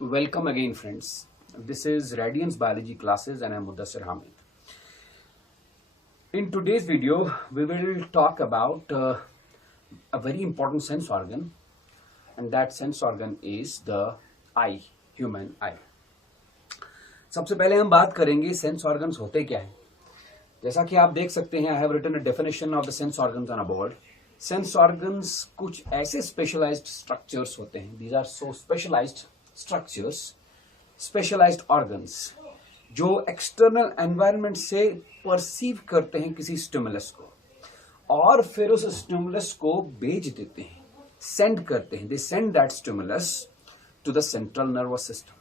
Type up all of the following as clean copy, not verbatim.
Welcome again, friends. This is Radiance Biology classes, and I'm Mudassir Hamid. In today's video, we will talk about a very important sense organ, and that sense organ is the eye, human eye. सबसे पहले हम बात करेंगे sense organs होते क्या हैं. जैसा कि आप देख सकते हैं, I have written a definition of the sense organs on a board. Sense organs कुछ ऐसे स्पेशलाइज्ड स्ट्रक्चर्स होते हैं. These are so specialised structures, specialised organs, जो एक्सटर्नल एनवायरनमेंट से परसीव करते हैं किसी स्टिमुलस को और फिर उस स्टिमुलस को भेज देते हैं, सेंड करते हैं. They send that stimulus to the central nervous system.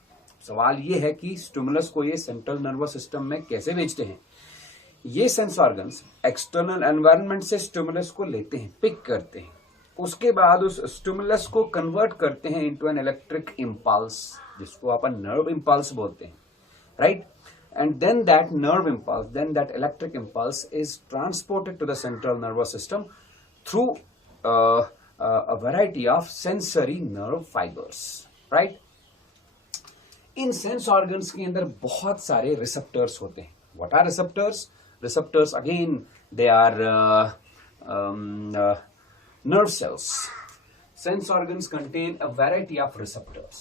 सवाल ये है कि स्टिमुलस को ये सेंट्रल नर्वस सिस्टम में कैसे भेजते हैं. ये सेंस ऑर्गन्स एक्सटर्नल एनवायरनमेंट से स्टिमुलस को लेते हैं, पिक करते हैं, उसके बाद उस स्टिमुलस को कन्वर्ट करते हैं इनटू एन इलेक्ट्रिक इम्पल्स, जिसको अपन नर्व इम्पल्स बोलते हैं, right. And then that nerve impulse, then that electric impulse is transported to the central nervous system through a variety of sensory nerve fibers, right. इन sense organs के अंदर बहुत सारे receptors होते हैं. What are receptors? Receptors again they are nerve cells. Sense organs contain a variety of receptors.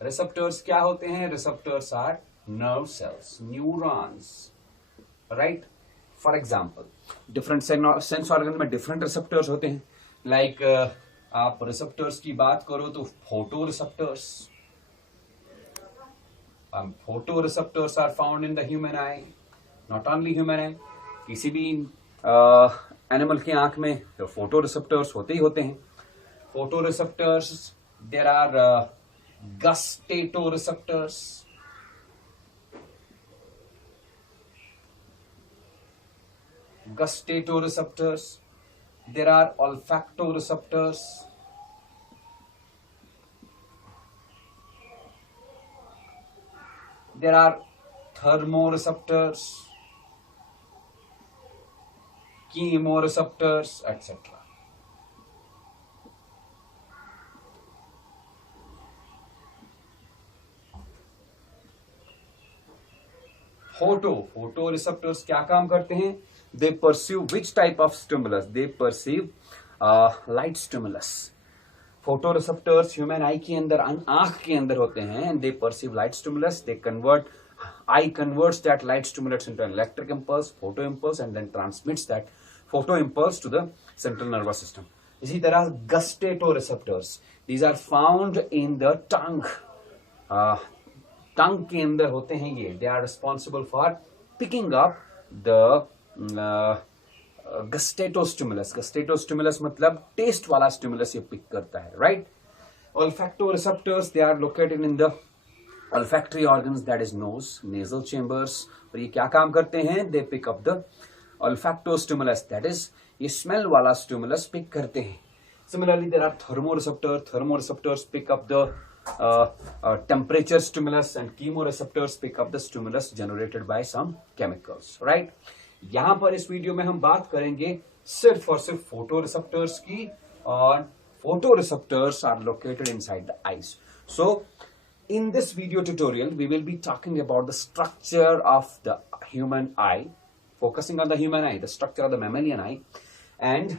Receptors क्या होते हैं? Receptors are nerve cells, neurons, right? For example, different sense organ में different receptors होते हैं. Like आप receptors की बात करो तो photoreceptors. Photoreceptors are found in the human eye. Not only human eye, किसी भी एनिमल की आंख में तो फोटो रिसेप्टर्स होते ही होते हैं. Photoreceptors, there are gustatoreceptors, there are olfactoreceptors, there are thermoreceptors, chemoreceptors, etc. Photoreceptors क्या काम करते हैं? They perceive which type of stimulus? They perceive light stimulus. Photoreceptors human eye के अंदर, आंख के अंदर होते हैं, and they perceive light stimulus. Eye converts that light stimulus into an electric impulse, photo impulse, and then transmits that photo impulse to the central nervous system. इसी तरह gustatoreceptors, these are found in the tongue. tongue के अंदर होते हैं ये. They are responsible for picking up the gustatostimulus. Gustatostimulus मतलब test वाला stimulus ये पिक करता है, right? Olfactoreceptors, they are located in the olfactory organs, that is nose, nasal chambers. और ये क्या काम करते हैं? They pick up the olfactostimulus, that is ये smell वाला stimulus pick करते हैं. Similarly, there are thermoreceptors. Thermoreceptors pick up the temperature stimulus, and chemoreceptors pick up the stimulus generated by some chemicals, right? यहाँ पर इस video में हम बात करेंगे सिर्फ और सिर्फ photoreceptors की, और photoreceptors are located inside the eyes. So in this video tutorial, we will be talking about the structure of the human eye, focusing on the human eye, the structure of the mammalian eye, and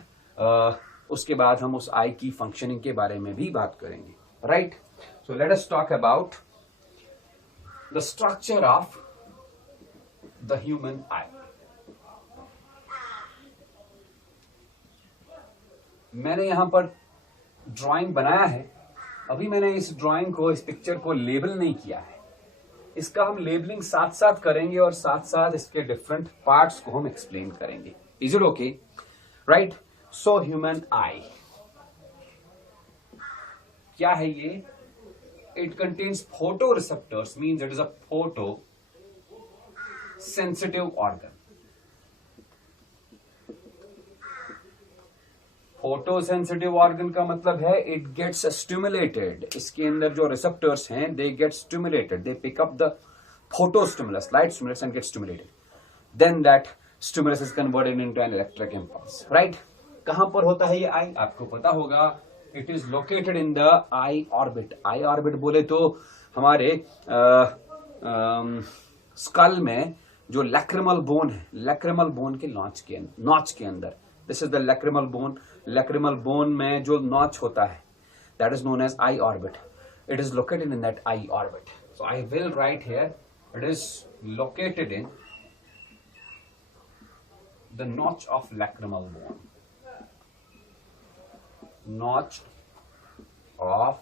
उसके बाद हम उस eye की functioning के बारे में भी बात करेंगे, right? So let us talk about the structure of the human eye. मैंने यहाँ पर ड्राइंग बनाया है. अभी मैंने इस ड्राइंग को, इस पिक्चर को लेबल नहीं किया है. इसका हम लेबलिंग साथ साथ करेंगे और साथ साथ इसके डिफरेंट पार्ट्स को हम एक्सप्लेन करेंगे. Is it okay? Right. So human आई क्या है ये? It contains photo receptors, means it is a photo sensitive organ. Photo sensitive organ का मतलब है इट गेट्स स्टिमुलेटेड. इसके अंदर जो रिसेप्टर्स हैं, they get stimulated, they pick up the photo stimulus, light stimulus, and get stimulated. Then that stimulus is converted into an electric impulse, right. कहां पर होता है ये आई? आपको पता होगा it is located in the eye orbit. Eye orbit बोले तो हमारे स्कल में जो लैक्रिमल बोन है, लैक्रिमल बोन के नॉच के अंदर, this is the lacrimal bone. Lacrimal bone में जो नॉच होता है, that is known as eye orbit. It is located in that eye orbit. So I will write here, it is located in the notch of lacrimal bone. Notch of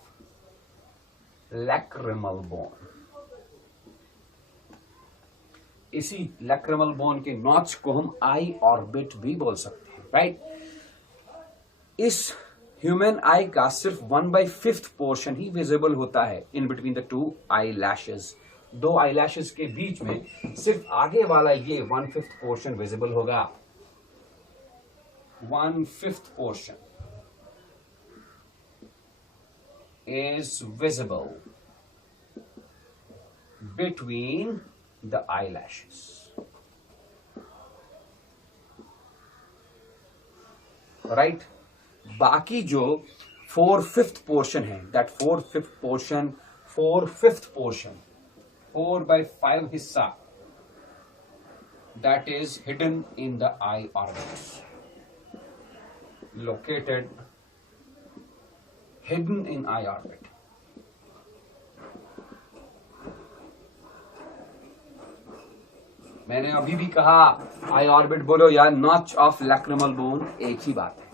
lacrimal bone. इसी lacrimal bone के notch को हम आई orbit भी बोल सकते हैं, right. इस human आई का सिर्फ 1/5 पोर्शन ही विजिबल होता है in between the two eye lashes. दो आई लैशेस के बीच में सिर्फ आगे वाला ये 1/5 पोर्शन विजिबल होगा. 1/5 portion is visible between the eyelashes. Right? बाकी जो 4/5 पोर्शन है, that 4/5 पोर्शन 4/5 हिस्सा, that is hidden in the eye orbits, located hidden in eye orbit. मैंने अभी भी कहा आई ऑर्बिट बोलो या नॉच ऑफ लैक्रिमल बोन, एक ही बात है.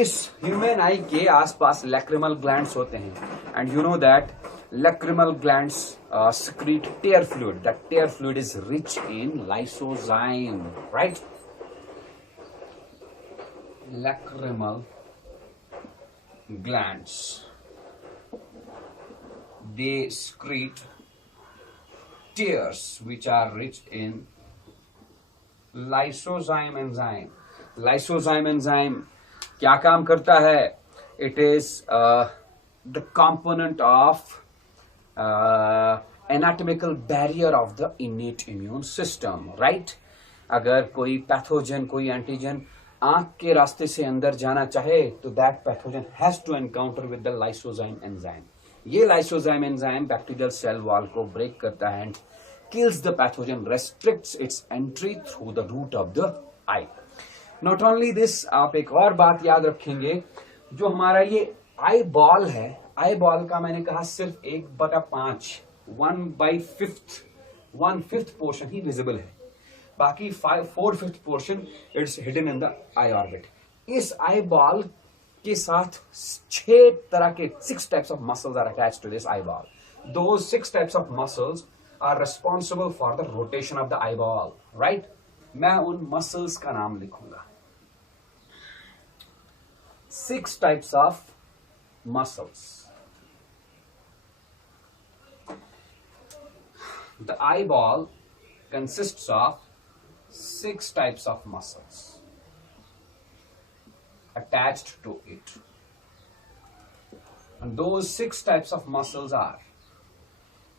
इस ह्यूमन आई के आसपास लैक्रिमल ग्लैंड्स होते हैं, and you know that lacrimal glands secrete tear fluid. That tear fluid is rich in lysozyme, right? Lacrimal glands, they secrete tears which are rich in lysozyme enzyme. Lysozyme enzyme क्या काम करता है? It is the component of anatomical barrier of the innate immune system, right? अगर कोई pathogen, कोई antigen आंख के रास्ते से अंदर जाना चाहे तो that pathogen has to encounter with the lysozyme enzyme. ये lysozyme enzyme bacterial cell wall को ब्रेक करता है and kills the pathogen, restricts its entry through the root of the eye. Not only this, आप एक और बात याद रखेंगे, जो हमारा ये आई बॉल है, आई बॉल का मैंने कहा सिर्फ 1/5 1/5 पोर्शन ही विजिबल है. बाकी 4/5 portion it's hidden in the eye orbit. इस आई बॉल के साथ 6 types of muscles are attached to this eyeball. Those 6 types of muscles are responsible for the rotation of the eyeball, right? मैं उन muscles का नाम लिखूंगा. 6 types of muscles. The eyeball consists of 6 types of muscles attached to it. And those 6 types of muscles are,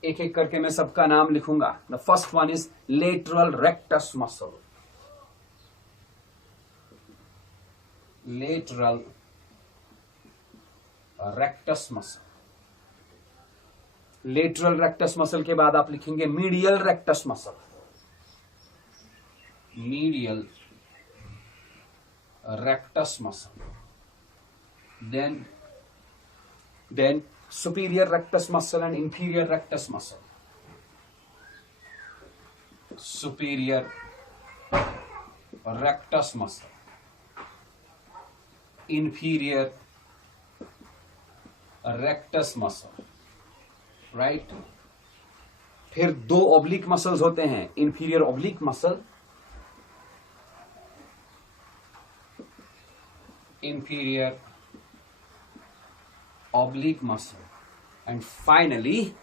एक एक करके मैं सबका नाम लिखूंगा. The first one is lateral rectus muscle. Lateral rectus muscle. Lateral rectus muscle के बाद आप लिखेंगे medial rectus muscle. Medial rectus muscle. Then superior rectus muscle and inferior rectus muscle. Superior rectus muscle. Inferior rectus muscle. Right? फिर 2 oblique muscles होते हैं. Inferior oblique muscle. Inferior oblique muscle. And finally,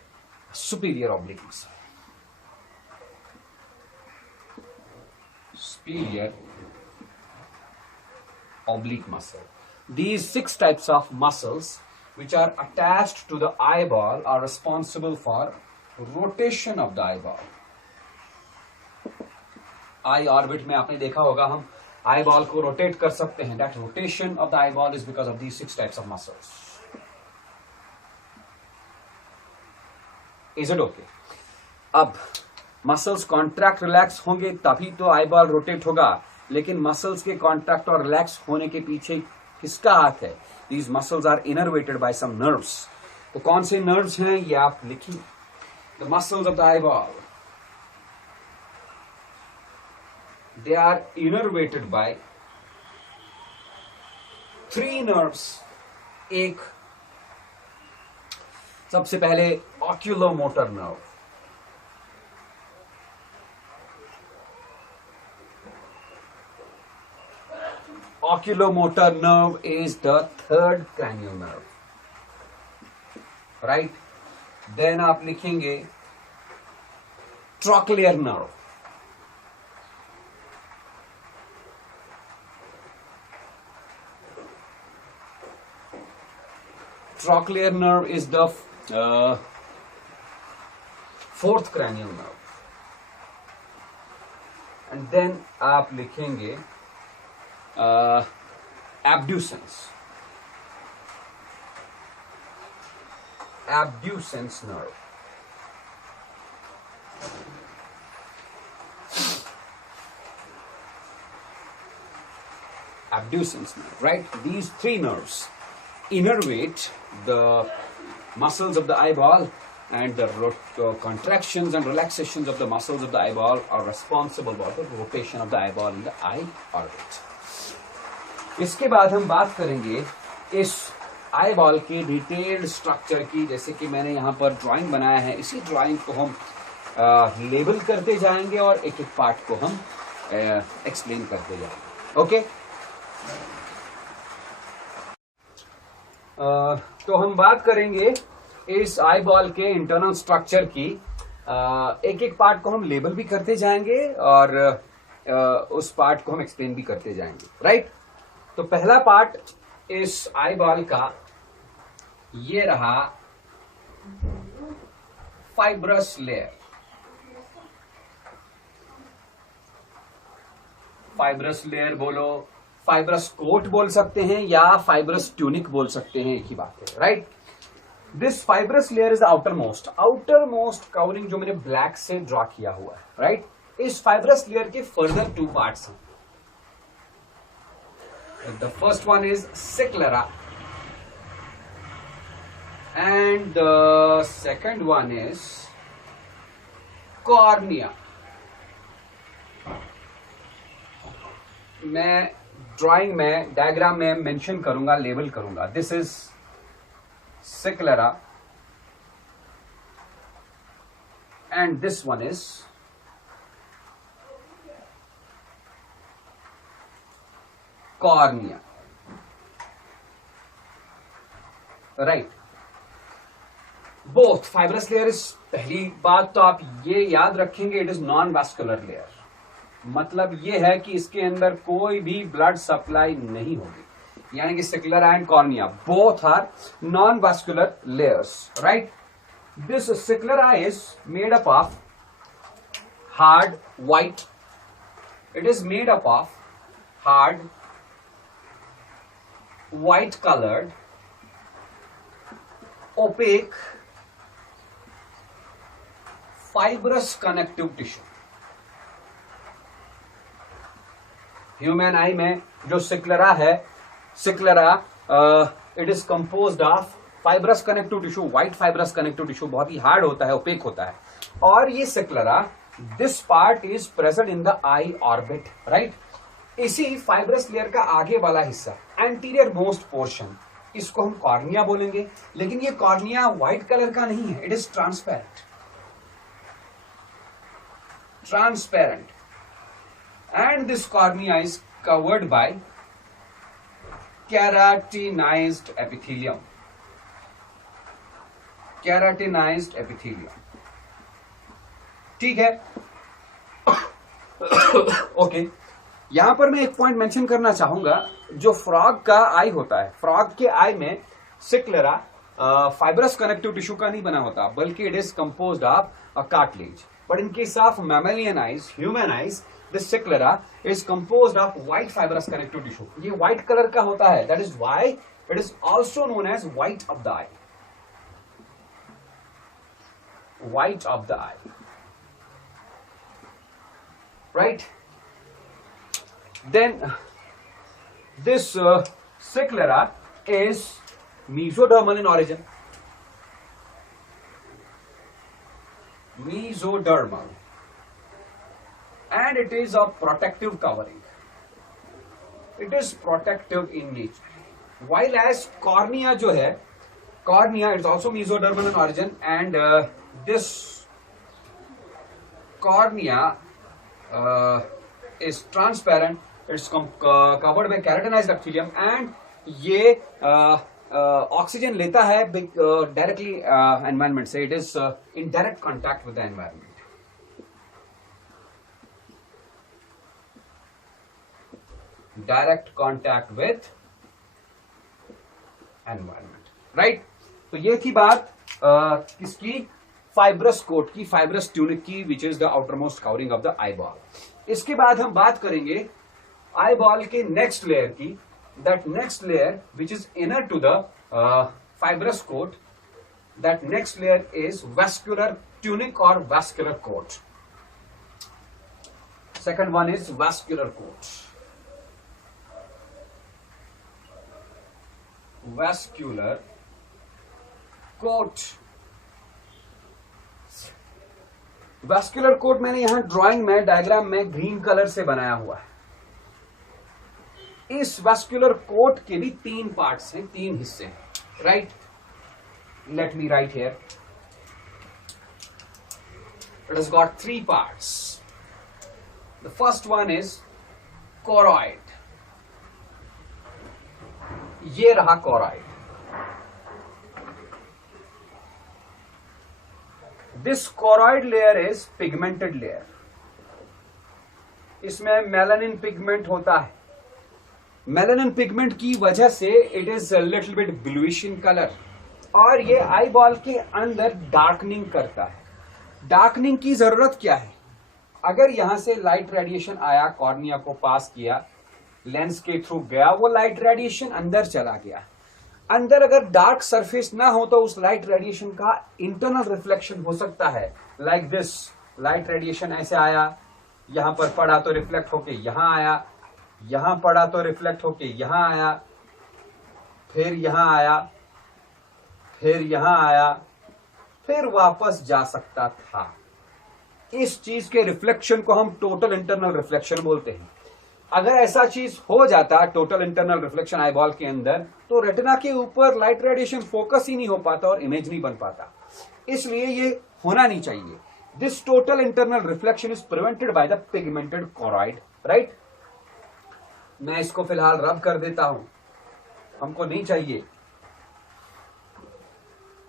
superior oblique muscle. Superior oblique muscle. These 6 types of muscles which are attached to the eyeball are responsible for rotation of the eyeball. Eye orbit में आपने देखा होगा हम eye ball को rotate कर सकते हैं. That rotation of the eye ball is because of the 6 types of muscles. Is it okay? अब मसल्स कॉन्ट्रैक्ट रिलैक्स होंगे तभी तो आई बॉल रोटेट होगा. लेकिन मसल्स के कॉन्ट्रैक्ट और रिलैक्स होने के पीछे किसका हाथ है? These muscles are innervated by some nerves. तो कौन से नर्व्स हैं ये आप लिखिए. The muscles of the eye ball, they are innervated by 3 nerves. एक सबसे पहले oculomotor nerve. Oculomotor nerve is the 3rd cranial nerve. Right? Then आप लिखेंगे trochlear nerve. Trochlear nerve is the 4th cranial nerve. And then आप लिखेंगे abducens. Abducens nerve. Abducens nerve, right? These 3 nerves innervate the muscles of the eyeball, and the contractions and relaxations of the muscles of the eyeball are responsible for the rotation of the eyeball in the eye orbit. इसके बाद हम बात करेंगे इस eyeball के detailed structure की. जैसे कि मैंने यहाँ पर ड्राइंग बनाया है, इसी ड्राइंग को हम लेबल करते जाएंगे और एक एक पार्ट को हम एक्सप्लेन करते जाएंगे. ओके? तो हम बात करेंगे इस आई बॉल के इंटरनल स्ट्रक्चर की. एक एक पार्ट को हम लेबल भी करते जाएंगे और उस पार्ट को हम एक्सप्लेन भी करते जाएंगे. राइट? तो पहला पार्ट इस आई बॉल का ये रहा फाइब्रस लेयर. फाइब्रस लेयर बोलो, फाइब्रस कोट बोल सकते हैं या फाइब्रस ट्यूनिक बोल सकते हैं, एक ही बात है. Right? This fibrous layer is the outer most covering जो मैंने ब्लैक से ड्रॉ किया हुआ है. राइट? इस फाइब्रस लेयर के फर्दर 2 पार्ट्स हैं. The first one is sclera and the second one is cornea. मैं ड्राइंग में, डायग्राम में मेंशन करूंगा, लेबल करूंगा. This is sclera and this one is cornea. Right? Both fibrous layer is, पहली बात तो आप ये याद रखेंगे, it is non vascular layer. मतलब ये है कि इसके अंदर कोई भी ब्लड सप्लाई नहीं होगी. यानी कि sclera and cornea both are non vascular layers. Right? This sclera is made up of hard white. It is made up of hard white colored opaque fibrous connective tissue. Human eye में जो sclera है, sclera it is composed of fibrous connective tissue. White fibrous connective tissue बहुत ही hard होता है, OPEC होता है. और ये sclera, this part is present in the eye orbit. Right? इसी फाइब्रस लेयर का आगे वाला हिस्सा, एंटीरियर मोस्ट पोर्शन, इसको हम कॉर्निया बोलेंगे. लेकिन ये कॉर्निया व्हाइट कलर का नहीं है, it is transparent. Transparent. And this cornea is covered by keratinised epithelium. Keratinised epithelium. ठीक है? ओके. यहां पर मैं एक पॉइंट मेंशन करना चाहूंगा. जो फ्रॉग का आई होता है, फ्रॉग के आई में सिक्लेरा फाइब्रस कनेक्टिव टिश्यू का नहीं बना होता, बल्कि it is composed of a cartilage. but in case of mammalian eyes, human eyes, this sclera is composed of white fibrous connective tissue. ये white color का होता है, that is why it is also known as white of the eye. White of the eye, right? Then this sclera is mesodermal in origin. Mesodermal, and it is a protective covering. It is protective in nature. While as cornea जो है, cornea is also mesodermal in origin, and this cornea is transparent. It's covered by keratinized epithelium, and ये oxygen लेता है directly environment से. It is in direct contact with the environment. Direct contact with environment, right. तो ये थी बात किसकी, fibrous coat की, फाइब्रस ट्यूनिक की, which is the outer most covering of the eye ball. इसके बाद हम बात करेंगे आई बॉल के नेक्स्ट लेयर की. That next layer, which is inner to the fibrous coat, that next layer is vascular tunic or vascular coat. Second one is vascular coat. Vascular coat. Vascular coat मैंने यहां drawing में, diagram में green colour से बनाया हुआ है. इस vascular coat के भी तीन पार्ट्स हैं, तीन हिस्से हैं, right. Let me right here. It has got three parts. The first one is choroid. ये रहा choroid. This choroid layer is pigmented layer. इसमें मेलानिन पिगमेंट होता है. मेलानिन पिगमेंट की वजह से it is little bit bluish in colour, और ये आई बॉल के अंदर डार्कनिंग करता है. डार्कनिंग की जरूरत क्या है? अगर यहां से लाइट रेडिएशन आया, कॉर्निया को पास किया, लेंस के थ्रू गया, वो लाइट रेडिएशन अंदर चला गया. अंदर अगर डार्क सरफेस ना हो तो उस लाइट रेडिएशन का इंटरनल रिफ्लेक्शन हो सकता है. लाइक दिस, लाइट रेडिएशन ऐसे आया, यहां पर पड़ा तो रिफ्लेक्ट होके यहां आया, यहां पड़ा तो रिफ्लेक्ट होके यहां आया, फिर यहां आया, फिर यहां आया, फिर वापस जा सकता था. इस चीज के रिफ्लेक्शन को हम टोटल इंटरनल रिफ्लेक्शन बोलते हैं. अगर ऐसा चीज हो जाता, total internal reflection eye ball के अंदर, तो रेटिना के ऊपर लाइट रेडिएशन फोकस ही नहीं हो पाता और इमेज नहीं बन पाता. इसलिए ये होना नहीं चाहिए. This total internal reflection is prevented by the pigmented choroid, right. मैं इसको फिलहाल रब कर देता हूं, हमको नहीं चाहिए.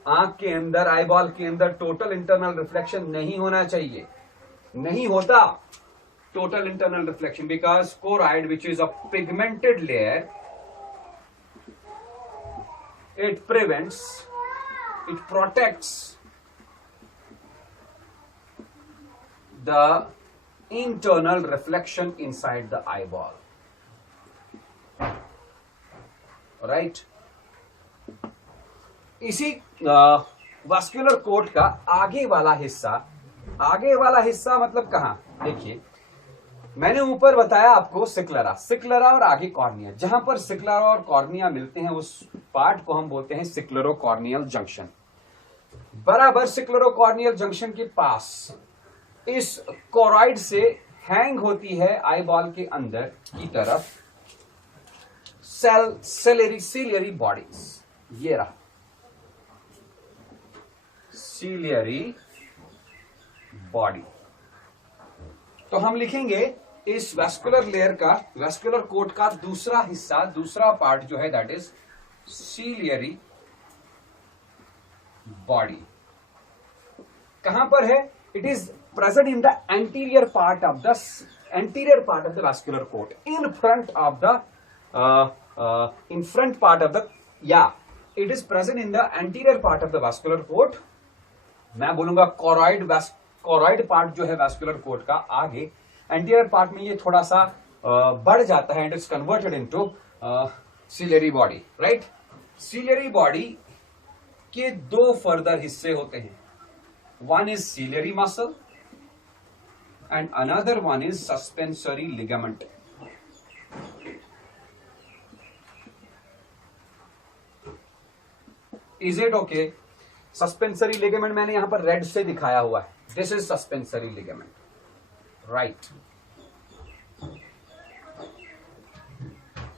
आंख के अंदर, आई बॉल के अंदर टोटल इंटरनल रिफ्लेक्शन नहीं होना चाहिए. नहीं होता total internal reflection because choroid, which is a pigmented layer, it prevents, it protects the internal reflection inside the eye ball, right. इसी वास्कुलर कोट का आगे वाला हिस्सा, आगे वाला हिस्सा मतलब कहां, देखिए मैंने ऊपर बताया आपको सिक्लरा, सिक्लरा और आगे कॉर्निया. जहां पर सिक्लरा और कॉर्निया मिलते हैं उस पार्ट को हम बोलते हैं सिक्लरो कॉर्नियल जंक्शन. बराबर सिक्लरो कॉर्नियल जंक्शन के पास इस कोरॉइड से हैंग होती है आई बॉल के अंदर की तरफ सीलियरी बॉडीज. ये रहा सीलियरी बॉडी. तो हम लिखेंगे इस वैस्कुलर लेयर का, वैस्कुलर कोट का दूसरा हिस्सा, दूसरा पार्ट जो है दैट इज सीलियरी बॉडी. कहां पर है? It is present in the anterior part of the vascular coat, in front of the in front part of the, it is present in the anterior part of the vascular coat. मैं बोलूंगा choroid कॉरॉइड part जो है vascular code का आगे anterior part में ये थोड़ा सा बढ़ जाता है and it's converted into ciliary body, right. Ciliary body के दो फर्दर हिस्से होते हैं, one is ciliary muscle and another one is suspensory ligament. Is it okay? Suspensory ligament मैंने यहां पर रेड से दिखाया हुआ है, this is suspensory ligament, right.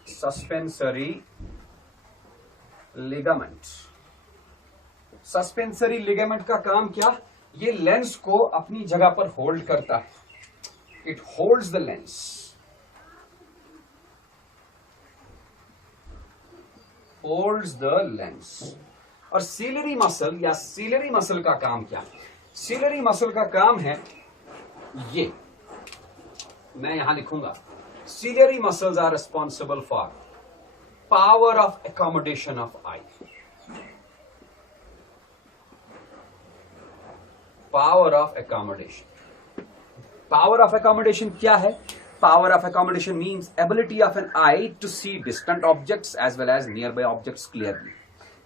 Suspensory ligament. Suspensory ligament का काम क्या? ये लेंस को अपनी जगह पर होल्ड करता है, it holds the lens. Holds the lens. और सीलरी मसल या सीलरी मसल का काम क्या है? सीलरी मसल का काम है ये, मैं यहां लिखूंगा, ciliary muscles are responsible for power of accommodation of eye. Power of accommodation. Power of accommodation क्या है? Power of accommodation means ability of an eye to see distant objects as well as nearby objects clearly.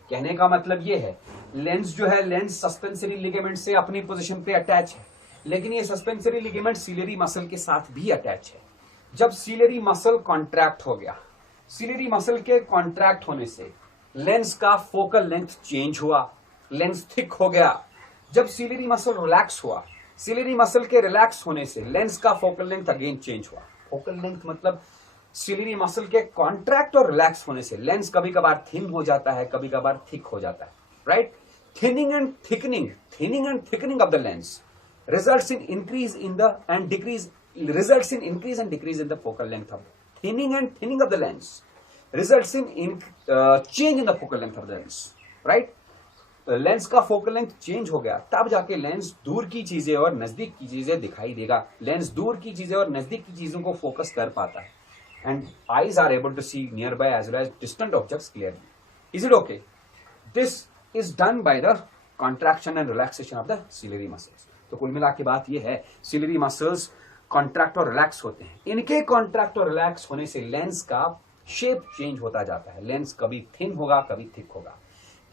कहने का मतलब ये है, lens जो है, lens suspensory ligament से अपनी पोजीशन पे अटैच है, लेकिन ये सस्पेंसरी लिगामेंट सीलरी मसल के साथ भी अटैच है। जब सीलरी मसल कॉन्ट्रैक्ट हो गया, सीलरी मसल के कॉन्ट्रैक्ट होने से लेंस का फोकल लेंथ चेंज हुआ, लेंस थिक हो गया। जब सीलरी मसल रिलैक्स हुआ, सीलरी मसल के रिलैक्स होने से लेंस का फोकल लेंथ अगेन चेंज हुआ। फोकल लेंथ मतलब सीलरी मसल के कॉन्ट्रैक्ट और रिलैक्स होने से लेंस कभी कभार थिन हो जाता है, कभी कभार थिक हो जाता है, right. Thinning and thickening of the lens results in increase in the and decrease results in increase and decrease in the focal length of thinning and thinning of the lens results in change in the focal length of the lens, right। Lens का focal length change हो गया, तब जाके lens दूर की चीजें और नजदीक की चीजें दिखाई देगा। लेंस दूर की चीजें और नजदीक की चीजों को फोकस कर पाता है and eyes are able to see nearby as well as distant objects clearly. Is it okay? This is done by the contraction and relaxation of the ciliary muscles. तो कुल मिला के बात यह है, सीलरी मसल्स कॉन्ट्रैक्ट और relax होते हैं। इनके कॉन्ट्रैक्ट और रिलैक्स होने से लेंस का शेप चेंज होता जाता है, लेंस कभी थिन होगा, कभी थिक होगा।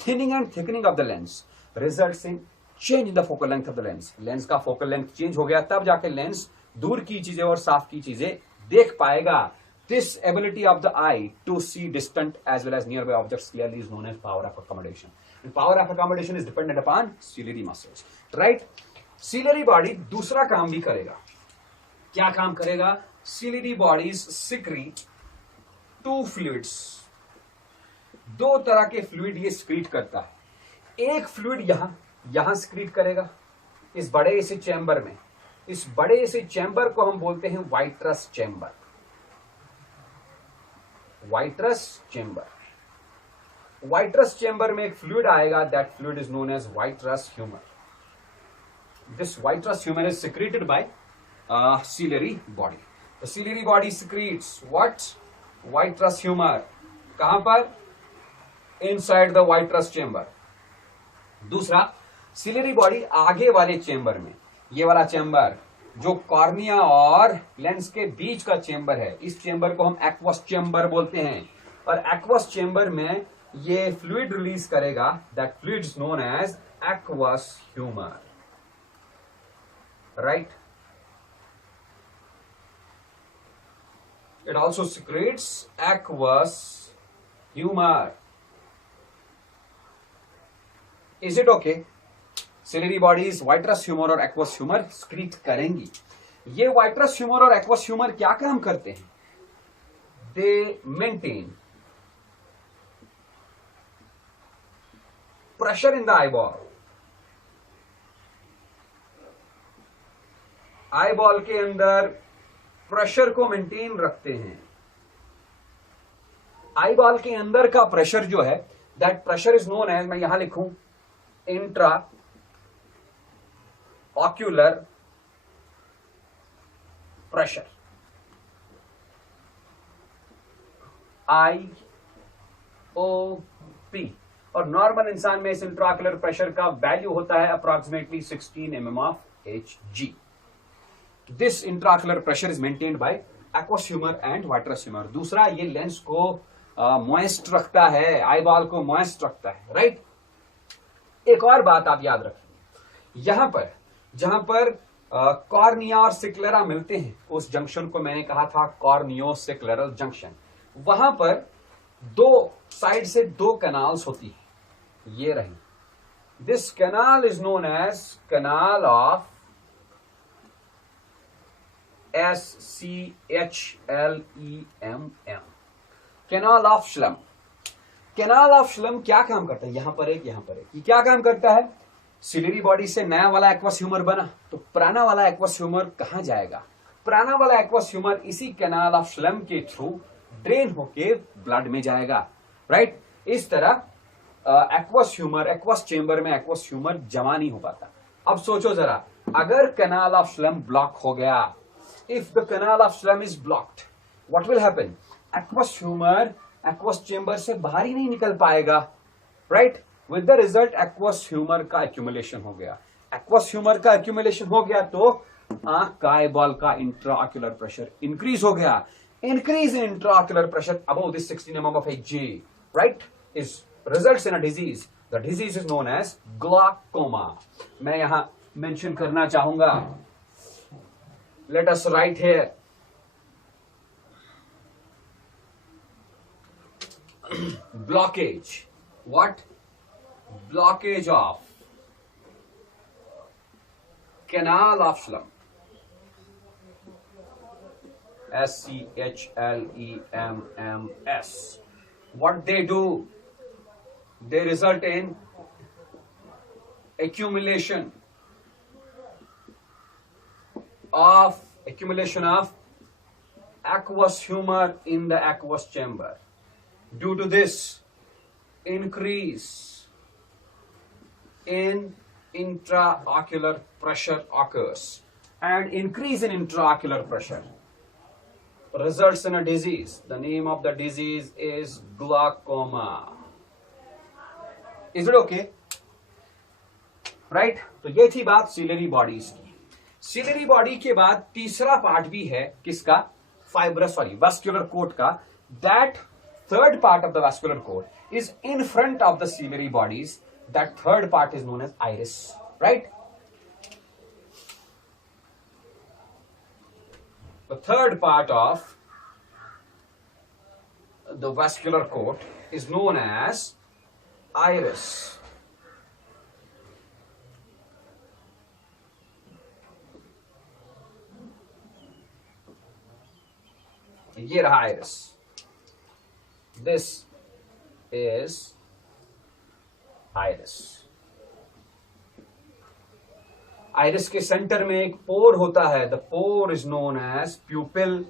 Thinning and thickening of the lens results in change in the focal length of the lens. Lens का फोकल लेंथ चेंज हो गया, तब जाके लेंस दूर की चीजें और साफ की चीजें देख पाएगा। This ability of the eye to see distant as well as nearby objects clearly is known as power of accommodation. And power of accommodation is dependent upon ciliary muscles, right. Ciliary body दूसरा काम भी करेगा। क्या काम करेगा? Ciliary bodies secrete two fluids. दो तरह के फ्लूइड ये सिक्रीट करता है। एक फ्लूइड यहां सिक्रीट करेगा, इस बड़े से चैम्बर में। इस बड़े से चैम्बर को हम बोलते हैं vitreous chamber. Vitreous chamber. Vitreous chamber में एक फ्लूइड आएगा, that fluid is known as vitreous humour. This vitreous humor is secreted by ciliary body. The ciliary body secretes what? Vitreous humor. कहां पर? Inside the vitreous chamber. दूसरा, ciliary body आगे वाले chamber में, ये वाला चेंबर जो कॉर्निया और लेंस के बीच का चेंबर है, इस चेंबर को हम एक्वस चेंबर बोलते हैं। और एक्वस चेंबर में ये फ्लूइड रिलीज करेगा, that fluid is known as aqueous humour, right। It also secretes aqueous humor. Is it okay? Ciliary bodies vitreous humor और aqueous humor secrete करेंगी। ये vitreous humor और aqueous humor क्या काम करते हैं? They maintain pressure in the eyeball। Eyeball के अंदर प्रेशर को मेंटेन रखते हैं। आईबॉल के अंदर का प्रेशर जो है, that pressure is known as, मैं यहां लिखूं, इंट्रा ऑक्यूलर प्रेशर। IOP। और नॉर्मल इंसान में इस इंट्राऑक्यूलर प्रेशर का वैल्यू होता है approximately 16 mm of Hg. This intraocular pressure is maintained by aqueous humor and vitreous humor. दूसरा, ये लेंस को मॉइस्ट रखता है, आई बॉल को मॉइस्ट रखता है, राइट. एक और बात आप याद रखें, यहां पर जहां पर कॉर्निया और सिक्लेरा मिलते हैं, उस जंक्शन को मैंने कहा था कॉर्नियो सिक्लेरल जंक्शन. वहां पर दो साइड से दो कैनाल्स होती है, ये रही. This canal is known as canal of SCHLEMM, canal of Schlemm. Canal of Schlemm क्या काम करता है? यहां पर एक, यहां पर एक. ये क्या काम करता है? सिलियरी बॉडी से नया वाला एक्वस ह्यूमर बना, तो पुराना वाला एक्वस ह्यूमर कहां जाएगा? पुराना वाला एक्वस ह्यूमर इसी कैनाल ऑफ श्लम के थ्रू ड्रेन होके ब्लड में जाएगा, राइट. इस तरह एक्वस ह्यूमर, एक्वस चेंबर में एक्वस ह्यूमर जमा नहीं हो पाता. अब सोचो जरा, अगर कैनाल ऑफ श्लम ब्लॉक हो गया, if the canal of phlegm is blocked, what will happen? Aqueous humor aqueous chamber से बाहर ही नहीं निकल पाएगा, right? With the result aqueous humor का accumulation हो गया. Aqueous humor का accumulation हो गया तो आंख का eyeball का intraocular pressure increase हो गया. Increase in intraocular pressure above this 16 mm of Hg, right, is results in a disease. The disease is known as glaucoma. मैं यहां मेंशन करना चाहूंगा. Let us write here. Blockage. What? Blockage of canal of Schlemm. SCHLEMMS. What they do? They result in accumulation of aqueous humor in the aqueous chamber. Due to this, increase in intraocular pressure occurs, and increase in intraocular pressure results in a disease. The name of the disease is glaucoma. Is it okay? Right? तो ये थी बात ciliary bodies की. Ciliary body के बाद तीसरा part भी है किसका? vascular coat का. That third part of the vascular coat is in front of the ciliary bodies. That third part is known as iris, right? The third part of the vascular coat is known as iris. ये रहा iris. This is iris. Iris के centre में एक pore होता है. The pore is known as pupil.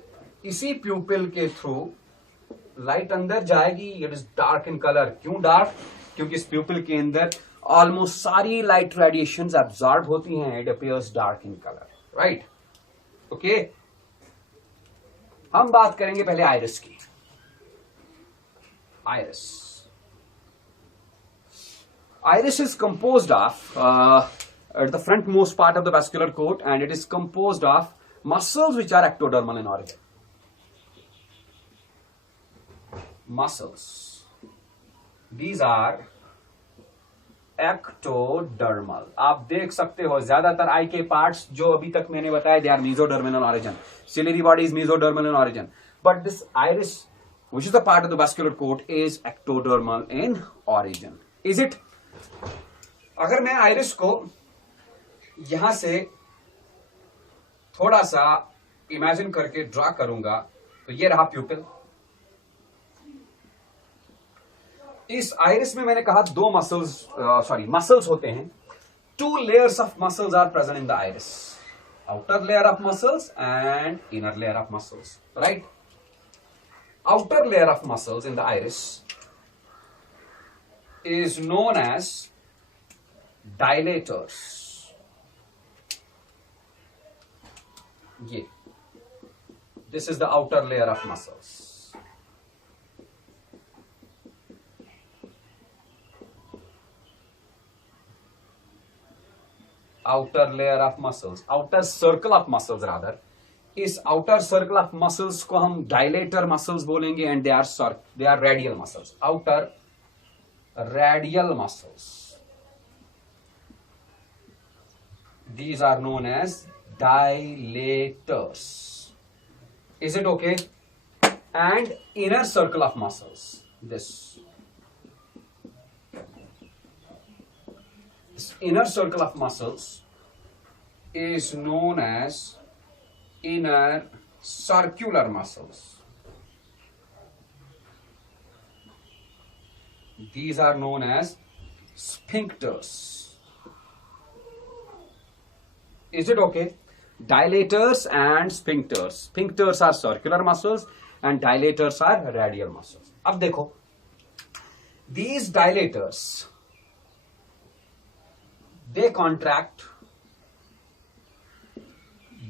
इसी pupil के through light अंदर जाएगी. It is dark in colour. क्यों डार्क? क्योंकि इस प्यूपिल के अंदर ऑलमोस्ट सारी लाइट रेडिएशंस एब्जॉर्ब होती हैं. It appears dark in colour, right. Okay, हम बात करेंगे पहले आइरिस की. Iris. Iris is composed of at the front most part of the vascular coat, and it is composed of muscles which are ectodermal in origin. Muscles. These are ectodermal. आप देख सकते हो ज्यादातर आई के पार्ट्स जो अभी तक मैंने बताया they are mesodermal in origin. Ciliary body is mesodermal in origin, but this iris, which is the part of the vascular coat, is ectodermal in origin. Is it? अगर मैं आइरिस को यहां से थोड़ा सा इमेजिन करके ड्रा करूंगा तो ये रहा प्यूपिल. इस आइरिस में मैंने कहा दो मसल्स होते हैं. 2 layers of muscles are present in the iris. Outer layer of muscles and inner layer of muscles, right? Outer layer of muscles in the iris is known as dilators. This is the outer layer of muscles. outer layer of muscles, outer circle of muscles rather. इस outer circle of muscles को हम dilator muscles बोलेंगे and they are radial muscles. Outer radial muscles. These are known as dilators. Is it okay? And inner circle of muscles. This inner circle of muscles is known as inner circular muscles. These are known as sphincters. Is it okay? Dilators and sphincters. Sphincters are circular muscles and dilators are radial muscles. अब देखो, these dilators, they contract.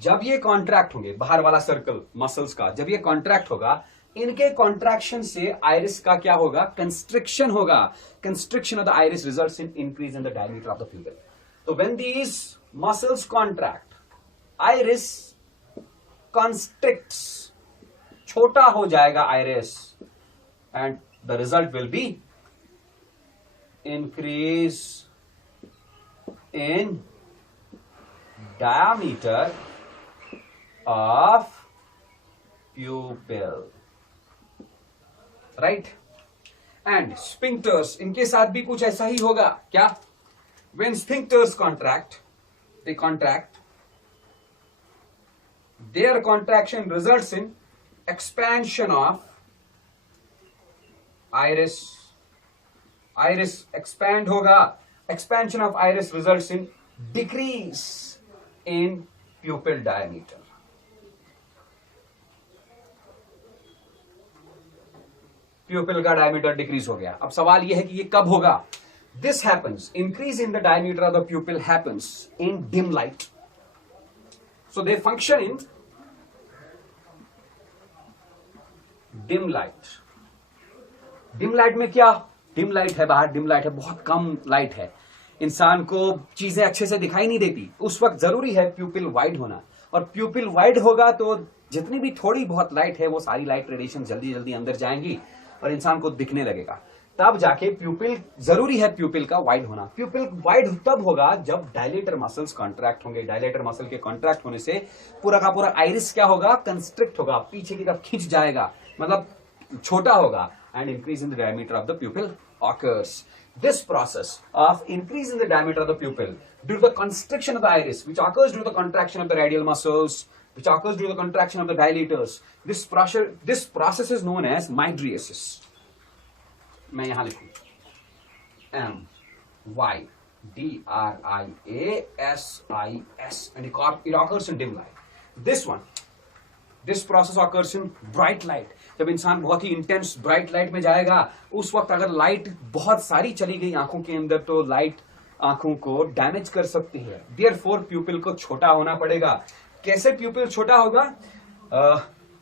जब ये contract होंगे, बाहर वाला circle muscles का जब ये कॉन्ट्रैक्ट होगा, इनके कॉन्ट्रैक्शन से आइरिस का क्या होगा? कंस्ट्रिक्शन होगा. Constriction of the iris results in increase in the diameter of the pupil. तो when these muscles contract, iris constricts, छोटा हो जाएगा iris, and the result will be increase in diameter of pupil, right? And sphincters, इनके साथ भी कुछ ऐसा ही होगा. क्या? When sphincters contract, they contract, their contraction results in expansion of iris. Iris expand होगा. Expansion of iris results in decrease in pupil diameter. Pupil का diameter decrease हो गया. अब सवाल यह है कि ये कब होगा? This happens, increase in the diameter of the pupil happens in dim light. So they function in dim light. Dim light में क्या? डिम लाइट है, बाहर डिम लाइट है, बहुत कम लाइट है, इंसान को चीजें अच्छे से दिखाई नहीं देती. उस वक्त जरूरी है प्यूपिल वाइड होना, और प्यूपिल वाइड होगा तो जितनी भी थोड़ी बहुत लाइट है वो सारी लाइट रेडिएशन जल्दी जल्दी अंदर जाएंगी और इंसान को दिखने लगेगा. तब जाके प्यूपिल, जरूरी है प्यूपिल का वाइड होना. प्यूपिल वाइड तब होगा जब डायलेटर मसल्स कॉन्ट्रैक्ट होंगे. डायलेटर मसल के कॉन्ट्रैक्ट होने से पूरा का पूरा आइरिस क्या होगा? कंस्ट्रिक्ट होगा, पीछे की तरफ खींच जाएगा, मतलब छोटा होगा, and increase in the diameter of the pupil occurs. This process of increase in the diameter of the pupil due to the constriction of the iris, which occurs due to the contraction of the radial muscles, which occurs due to the contraction of the dilators, this process is known as mydriasis. मैं यहां लिखूं mydriasis, and it occurs in dim light. This process occurs in bright light. जब इंसान बहुत ही intense bright light में जाएगा, उस वक्त अगर लाइट बहुत सारी चली गई आंखों के अंदर तो लाइट आंखों को डैमेज कर सकती है. देयरफॉर प्यूपिल को छोटा होना पड़ेगा. कैसे प्यूपिल छोटा होगा?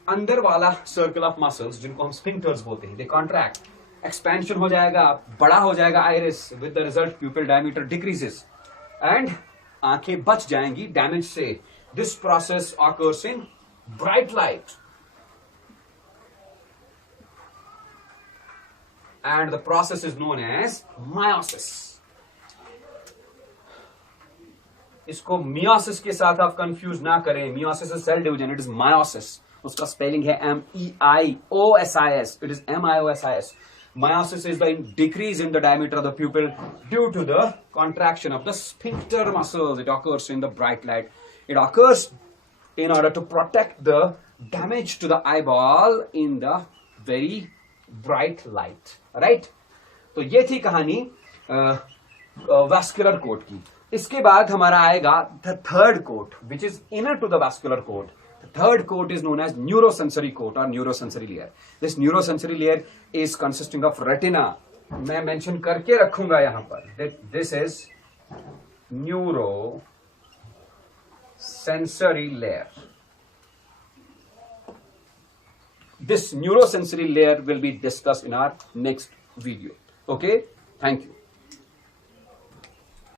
अंदर वाला सर्कल ऑफ मसल्स जिनको हम स्फिंक्टर्स बोलते हैं, दे कॉन्ट्रैक्ट, एक्सपेंशन हो जाएगा, बड़ा हो जाएगा iris, with the result प्यूपिल diameter decreases and आंखें बच जाएंगी डैमेज से. This process occurs in bright light and the process is known as meiosis. इसको meiosis के साथ आप कंफ्यूज ना करें. meiosis is cell division, it is meiosis. उसका स्पेलिंग है MEIOSIS. It is MIOSIS. Meiosis is the decrease in the diameter of the pupil due to the contraction of the sphincter muscles. It occurs in the bright light. It occurs in order to protect the damage to the eyeball in the very bright light. Right? तो ये थी कहानी vascular coat की. इसके बाद हमारा आएगा the third coat, which is inner to the vascular coat. The third coat is known as neurosensory coat और neurosensory layer. This neurosensory layer is consisting of retina. मैं मेंशन करके रखूंगा यहां पर. This is neurosensory layer. This neurosensory layer will be discussed in our next video. Okay, thank you.